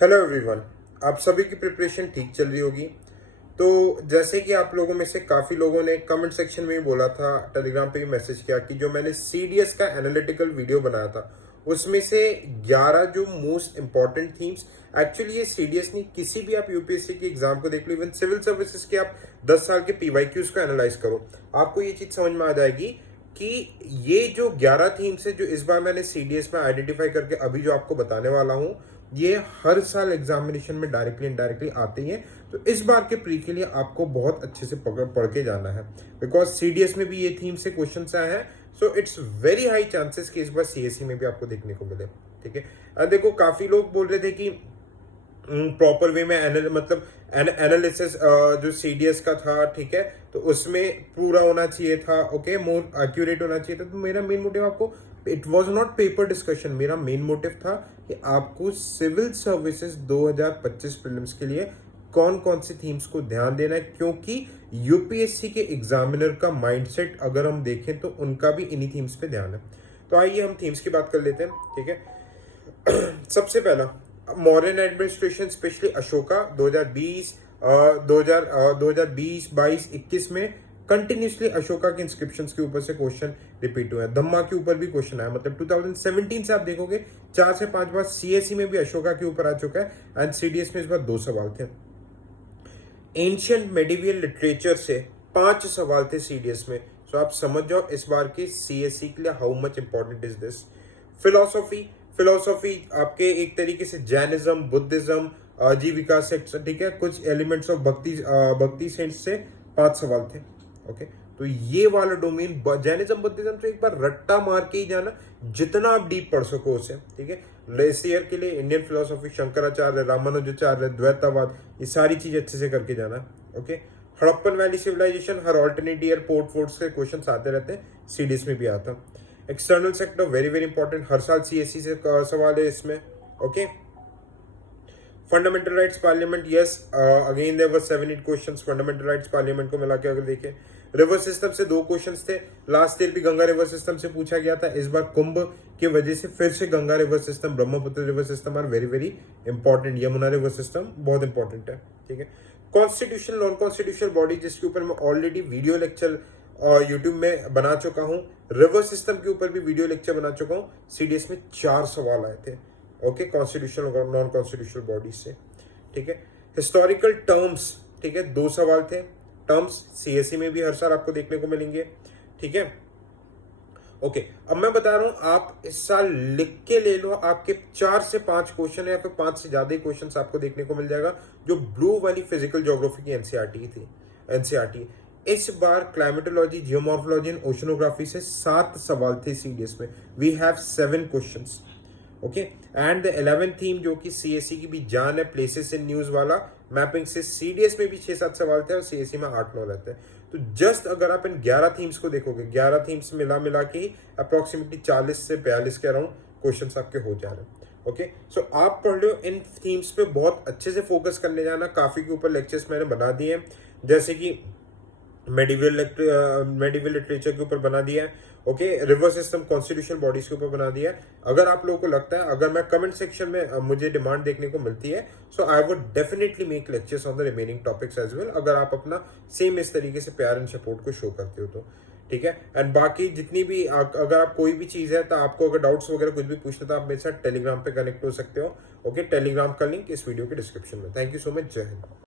Hello everyone. आप सभी की प्रिपरेशन ठीक चल रही होगी। तो जैसे कि आप लोगों में से काफ़ी लोगों ने कमेंट सेक्शन में भी बोला था, टेलीग्राम पे भी मैसेज किया कि जो मैंने सीडीएस का एनालिटिकल वीडियो बनाया था उसमें से 11 जो मोस्ट इंपॉर्टेंट थीम्स, एक्चुअली ये सीडीएस नहीं, किसी भी आप यूपीएससी के एग्जाम को देख लो, इवन सिविल सर्विसेज के आप 10 साल के पीवाईक्यूज को एनालाइज करो, आपको ये चीज़ समझ में आ जाएगी कि ये जो 11 थीम्स है जो इस बार मैंने सीडीएस में आइडेंटिफाई करके अभी जो आपको बताने वाला हूं, ये हर साल एग्जामिनेशन में डायरेक्टली इनडायरेक्टली आते हैं। तो इस बार के प्री के लिए आपको बहुत अच्छे से पढ़ के जाना है, बिकॉज सीडीएस में भी ये थीम से क्वेश्चन आए हैं। So it's very high chances कि इस बार सीएससी में भी आपको देखने को मिले। ठीक है, देखो काफी लोग बोल रहे थे कि प्रॉपर वे में मतलब एनालिसिस जो सीडीएस का था, ठीक है, तो उसमें पूरा होना चाहिए था, ओके, मोर एक्यूरेट होना चाहिए था। तो मेरा मेन मोटिव आपको, it was not paper discussion, मेरा मेन मोटिव था कि आपको सिविल सर्विसेज 2025 प्रीलिम्स के लिए कौन कौन सी थीम्स को ध्यान देना है, क्योंकि यूपीएससी के एग्जामिनर का माइंडसेट अगर हम देखें तो उनका भी इन्हीं थीम्स पे ध्यान है। तो आइए हम थीम्स की बात कर लेते हैं। ठीक है, सबसे पहला मॉडर्न एडमिनिस्ट्रेशन, स्पेशली अशोका 2020, 2020, 22, 21 में कंटिन्यूसली अशोका के इंस्क्रिप्शंस के ऊपर से क्वेश्चन रिपीट हुए हैं। धम्मा के ऊपर भी क्वेश्चन आया, मतलब 2017 से आप देखोगे 4 से 5 बार सीएससी में भी अशोका के ऊपर आ चुका है, एंड सीडीएस में इस बार 2 सवाल थे। एंशियंट मेडिवियल लिटरेचर से 5 सवाल थे सीडीएस में। सो आप समझ जाओ इस बार के सीएससी के लिए how much important is this. Philosophy, philosophy आपके एक तरीके से जैनिज्म, बुद्धिज्म, आजीविका से, ठीक है, कुछ एलिमेंट्स ऑफ भक्ति सेंस से 5 सवाल थे। ओके, तो ये वाला डोमेन जैनिज्म बुद्धिज्म से एक बार रट्टा मार के ही जाना, जितना आप डीप पढ़ सको उसे। ठीक है, इस ईयर के लिए इंडियन फिलोसॉफी, शंकराचार्य, रामानुजाचार्य, द्वैतवाद, ये सारी चीज अच्छे से करके जाना। ओके, हड़प्पन वैली सिविलाइजेशन, हर ऑल्टरनेट ईयर पोर्ट फोर्ट्स के क्वेश्चन आते रहते हैं, सीडीएस में भी आता। External sector very very important, हर साल सीएससी से सवाल है इसमें। Okay, fundamental rights parliament, yes, again there were 7-8 questions fundamental rights parliament को मिला के अगर देखें। रिवर सिस्टम से 2 क्वेश्चंस थे, लास्ट ईयर भी गंगा रिवर सिस्टम से पूछा गया था, इस बार कुंभ की वजह से फिर से Ganga river system, Brahmaputra river system are very very important, Yamuna river system बहुत इंपॉर्टेंट है। ठीक है, कॉन्स्टिट्यूशन, नॉन कॉन्स्टिट्यूशनल बॉडी, जिसके ऊपर मैं ऑलरेडी वीडियो लेक्चर यूट्यूब में बना चुका हूं, रिवर सिस्टम के ऊपर भी वीडियो लेक्चर बना चुका हूं। सीडीएस में 4 सवाल आए थे, ओके, कॉन्स्टिट्यूशनल और नॉन कॉन्स्टिट्यूशनल बॉडी से। ठीक है, हिस्टोरिकल टर्म्स, ठीक है, 2 सवाल थे। टर्म्स सीएससी में भी हर साल आपको देखने को मिलेंगे। ठीक है, ओके, अब मैं बता रहा हूं, आप इस साल लिख के ले लो, आपके 4 से 5 क्वेश्चन है या फिर 5 से ज्यादा क्वेश्चन आपको देखने को मिल जाएगा। जो ब्लू वाली फिजिकल ज्योग्राफी की एनसीईआरटी थी, एनसीईआरटी, इस बार क्लाइमेटोलॉजी, जियोमॉर्फोलॉजी एंड ओशनोग्राफी से 7 सवाल थे सीडीएस में। We have 7 questions. Okay, and the 11th theme जो कि सीएससी की भी जान है, प्लेसेस इन न्यूज वाला, मैपिंग से सीडीएस में भी 6-7 सवाल थे और सीएससी में 8-9 रहते हैं। तो जस्ट अगर आप इन 11 थीम्स को देखोगे, 11 थीम्स मिला के अप्रोक्सीमेटली 40 से 42 के अराउंड क्वेश्चन आपके हो जा रहे हैं। ओके, सो आप पढ़ लो, इन थीम्स पे बहुत अच्छे से फोकस करने जाना। काफी के ऊपर लेक्चर्स मैंने बना दिए हैं, जैसे कि मेडिवल लिटरेचर के ऊपर बना दिया है। Okay, river system, constitutional bodies के ऊपर बना दिया है। अगर आप लोगों को लगता है, अगर मैं कमेंट सेक्शन में मुझे डिमांड देखने को मिलती है, so I would definitely make lectures on the remaining topics as well, अगर आप अपना सेम इस तरीके से प्यार एंड सपोर्ट को शो करते हो तो। ठीक है, एंड बाकी जितनी भी अगर आप कोई भी चीज है तो आपको अगर डाउट्स वगैरह कुछ भी पूछना था, आप मेरे साथ टेलीग्राम पे कनेक्ट हो सकते हो। ओके, टेलीग्राम का लिंक इस वीडियो के डिस्क्रिप्शन में। थैंक यू सो मच, जय हिंद।